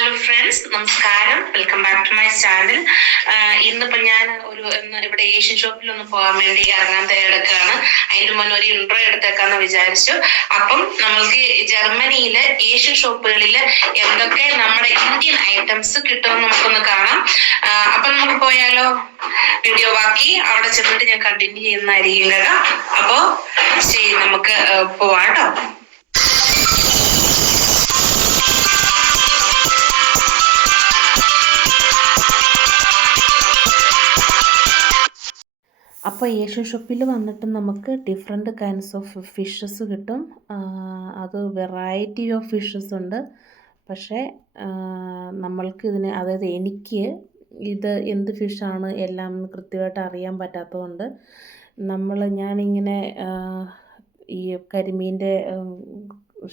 Hello friends നമസ്കാരം. Welcome back to my channel ഇന്നിപ്പോ ഞാൻ ഒരു ഇവിടെ ഏഷ്യൻ ഷോപ്പിൽ ഒന്ന് പോകാൻ വേണ്ടി ഇറങ്ങാൻ തയ്യാറെടുക്കുകയാണ്. അതിന്റെ മുന്നേ ഒരു ഇൻട്രോ എടുത്തേക്കാന്ന് വിചാരിച്ചു. അപ്പം നമ്മൾക്ക് ജർമ്മനിയിലെ ഏഷ്യൻ ഷോപ്പുകളിൽ എന്തൊക്കെ നമ്മുടെ ഇന്ത്യൻ ഐറ്റംസ് കിട്ടുമെന്ന് നമുക്കൊന്ന് കാണാം. അപ്പൊ നമുക്ക് പോയാലോ? വീഡിയോ ബാക്കി. അവിടെ ചെന്നിട്ട് ഞാൻ കണ്ടിന്യൂ ചെയ്യുന്നതായിരിക്കും കേട്ടോ അപ്പോ ശരി നമുക്ക് ആ, അപ്പോൾ ഏഷ്യൻ ഷോപ്പിൽ വന്നിട്ട് നമുക്ക് ഡിഫറെന്റ് കൈൻഡ്സ് ഓഫ് ഫിഷസ് കിട്ടും. അത് വെറൈറ്റി ഓഫ് ഫിഷസ് ഉണ്ട്. പക്ഷേ നമ്മൾക്ക് ഇതിന് അതായത് എനിക്ക് ഇത് എന്ത് ഫിഷാണ് എല്ലാം കൃത്യമായിട്ട് അറിയാൻ പറ്റാത്തതുകൊണ്ട് നമ്മൾ ഞാനിങ്ങനെ ഈ കരിമീന്റെ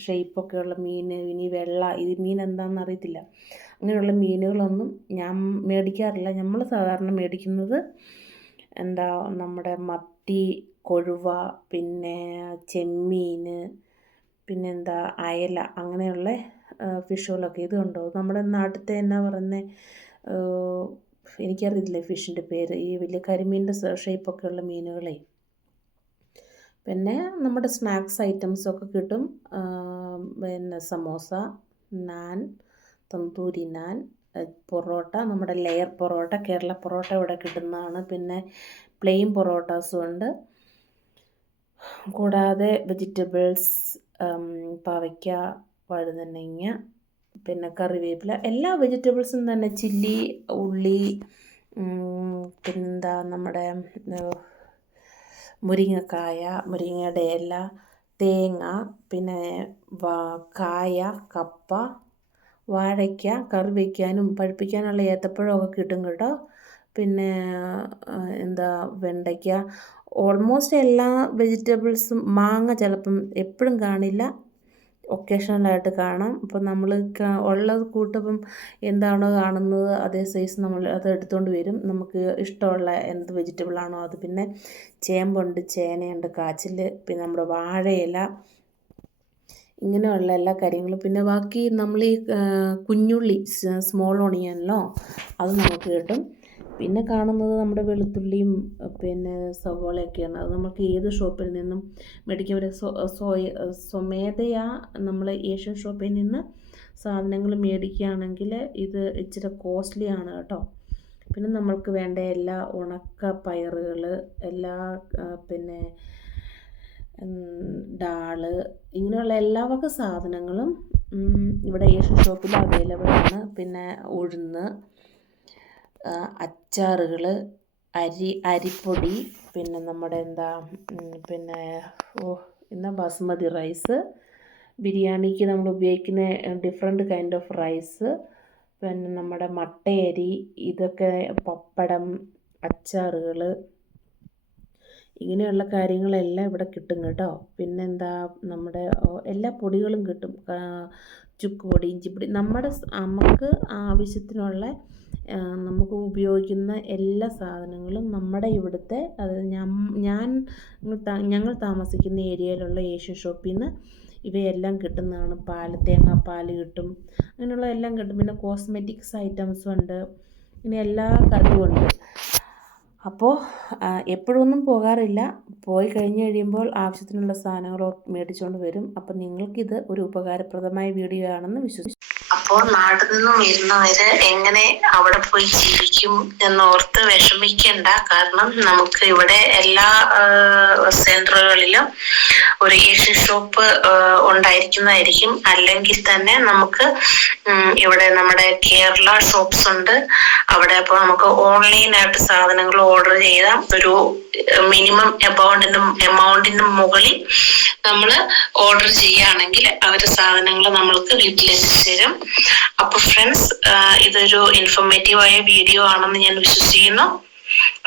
ഷേപ്പൊക്കെയുള്ള മീൻ ഇനി വെള്ള ഇത് മീൻ എന്താണെന്ന് അറിയത്തില്ല. അങ്ങനെയുള്ള മീനുകളൊന്നും ഞാൻ മേടിക്കാറില്ല. നമ്മൾ സാധാരണ മേടിക്കുന്നത് എന്താ നമ്മുടെ മത്തി കൊഴുവ പിന്നെ ചെമ്മീൻ പിന്നെന്താ അയല അങ്ങനെയുള്ള ഫിഷുകളൊക്കെ. ഇത് കണ്ടോ? നമ്മുടെ നാട്ടിലത്തെ എന്നാ പറയുന്നത് എനിക്കറിയില്ല ഫിഷിന്റെ പേര്. ഈ വലിയ കരിമീന്റെ ഷേപ്പൊക്കെ ഉള്ള മീനുകളെ. പിന്നെ നമ്മുടെ സ്നാക്സ് ഐറ്റംസൊക്കെ കിട്ടും. പിന്നെ സമോസ നാൻ തന്തൂരി നാൻ പൊറോട്ട നമ്മുടെ ലെയർ പൊറോട്ട കേരള പൊറോട്ട ഇവിടെ കിട്ടുന്നതാണ്. പിന്നെ പ്ലെയിൻ പൊറോട്ടാസും ഉണ്ട്. കൂടാതെ വെജിറ്റബിൾസ് പാവയ്ക്ക വഴുതനങ്ങ പിന്നെ കറിവേപ്പില എല്ലാ വെജിറ്റബിൾസും തന്നെ. ചില്ലി ഉള്ളി പിന്നെന്താ നമ്മുടെ മുരിങ്ങക്കായ മുരിങ്ങയുടെ ഇല തേങ്ങ പിന്നെ കായ കപ്പ വാഴയ്ക്ക കറി വയ്ക്കാനും പഴുപ്പിക്കാനുള്ള ഏത്തപ്പഴമൊക്കെ കിട്ടും കേട്ടോ. പിന്നെ എന്താ വെണ്ടയ്ക്ക. ഓൾമോസ്റ്റ് എല്ലാ വെജിറ്റബിൾസും മാങ്ങ ചിലപ്പം എപ്പോഴും കാണില്ല. ഒക്കേഷണലായിട്ട് കാണാം. അപ്പോൾ നമ്മൾ ഉള്ളത് കൂട്ടപ്പം എന്താണോ കാണുന്നത് അതേ സൈസ് നമ്മൾ അത് എടുത്തുകൊണ്ട് വരും. നമുക്ക് ഇഷ്ടമുള്ള എന്ത് വെജിറ്റബിളാണോ അത്. പിന്നെ ചേമ്പുണ്ട് ചേനയുണ്ട് കാച്ചിൽ പിന്നെ നമ്മുടെ വാഴയില. ഇങ്ങനെയുള്ള എല്ലാ കാര്യങ്ങളും. പിന്നെ ബാക്കി നമ്മൾ ഈ കുഞ്ഞുള്ളി സ്മോൾ ഓണിയനിലോ അത് നമുക്ക് കിട്ടും. പിന്നെ കാണുന്നത് നമ്മുടെ വെളുത്തുള്ളിയും പിന്നെ സവോളയൊക്കെയാണ്. അത് നമുക്ക് ഏത് ഷോപ്പിൽ നിന്നും മേടിക്കാൻ സോ സ്വമേധയാ നമ്മൾ ഏഷ്യൻ ഷോപ്പിൽ നിന്ന് സാധനങ്ങൾ മേടിക്കുകയാണെങ്കിൽ ഇത് ഇച്ചിരി കോസ്റ്റ്ലി ആണ് കേട്ടോ. പിന്നെ നമ്മൾക്ക് വേണ്ട എല്ലാ ഉണക്ക പയറുകൾ എല്ലാ പിന്നെ ഡാൾ ഇങ്ങനെയുള്ള എല്ലാ വക സാധനങ്ങളും ഇവിടെ ഏഷ്യൻ ഷോപ്പിൽ അവൈലബിൾ ആണ്. പിന്നെ ഉഴുന്ന് അച്ചാറുകൾ അരി അരിപ്പൊടി പിന്നെ നമ്മുടെ എന്താ പിന്നെ ഓ എന്നാ ബാസ്മതി റൈസ് ബിരിയാണിക്ക് നമ്മൾ ഉപയോഗിക്കുന്ന ഡിഫറെന്റ് കൈൻഡ് ഓഫ് റൈസ് പിന്നെ നമ്മുടെ മട്ടയരി ഇതൊക്കെ പപ്പടം അച്ചാറുകൾ ഇങ്ങനെയുള്ള കാര്യങ്ങളെല്ലാം ഇവിടെ കിട്ടും കേട്ടോ. പിന്നെന്താ നമ്മുടെ എല്ലാ പൊടികളും കിട്ടും. ചുക്ക് പൊടി ഇഞ്ചിപ്പൊടി. നമ്മുടെ നമുക്ക് ആവശ്യത്തിനുള്ള നമുക്ക് ഉപയോഗിക്കുന്ന എല്ലാ സാധനങ്ങളും നമ്മുടെ ഇവിടുത്തെ അത് ഞാൻ ഞങ്ങൾ താമസിക്കുന്ന ഏരിയയിലുള്ള ഏഷ്യൻ ഷോപ്പിൽ നിന്ന് ഇവയെല്ലാം കിട്ടുന്നതാണ്. പാൽ തേങ്ങാപ്പാൽ കിട്ടും. അങ്ങനെയുള്ള എല്ലാം കിട്ടും. പിന്നെ കോസ്മെറ്റിക്സ് ഐറ്റംസും ഉണ്ട് പിന്നെ എല്ലാ കാര്യവും ഉണ്ട് അപ്പോൾ എപ്പോഴൊന്നും പോകാറില്ല. പോയി കഴിഞ്ഞ് കഴിയുമ്പോൾ ആവശ്യത്തിനുള്ള സാധനങ്ങൾ മേടിച്ചുകൊണ്ട് വരും. അപ്പോൾ നിങ്ങൾക്കിത് ഒരു ഉപകാരപ്രദമായ വീഡിയോ ആണെന്ന് വിശ്വസിച്ചു. അപ്പോൾ നാട്ടിൽ നിന്നും വരുന്നവര് എങ്ങനെ അവിടെ പോയി ജീവിക്കും എന്നോർത്ത് വിഷമിക്കണ്ട. കാരണം നമുക്ക് ഇവിടെ എല്ലാ സെന്ററുകളിലും ഒരു ഏഷ്യൻ ഷോപ്പ് ഉണ്ടായിരിക്കുന്നതായിരിക്കും. അല്ലെങ്കിൽ തന്നെ നമുക്ക് ഇവിടെ നമ്മുടെ കേരള ഷോപ്സ് ഉണ്ട്. അവിടെ അപ്പോൾ നമുക്ക് ഓൺലൈനായിട്ട് സാധനങ്ങൾ ഓർഡർ ചെയ്താൽ ഒരു മിനിമം എമൗണ്ടിന് എമൗണ്ടിന് മുകളിൽ നമ്മൾ ഓർഡർ ചെയ്യുകയാണെങ്കിൽ അവർ സാധനങ്ങൾ നമ്മൾക്ക് വീട്ടിലെത്തിച്ചു തരും. അപ്പൊ ഫ്രണ്ട്സ് ഇതൊരു ഇൻഫോർമേറ്റീവ് ആയ വീഡിയോ ആണെന്ന് ഞാൻ വിശ്വസിക്കുന്നു.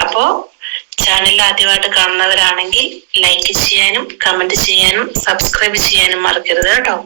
അപ്പോ ചാനൽ ആദ്യമായിട്ട് കാണുന്നവരാണെങ്കിൽ ലൈക്ക് ചെയ്യാനും കമന്റ് ചെയ്യാനും സബ്സ്ക്രൈബ് ചെയ്യാനും മറക്കരുത് കേട്ടോ.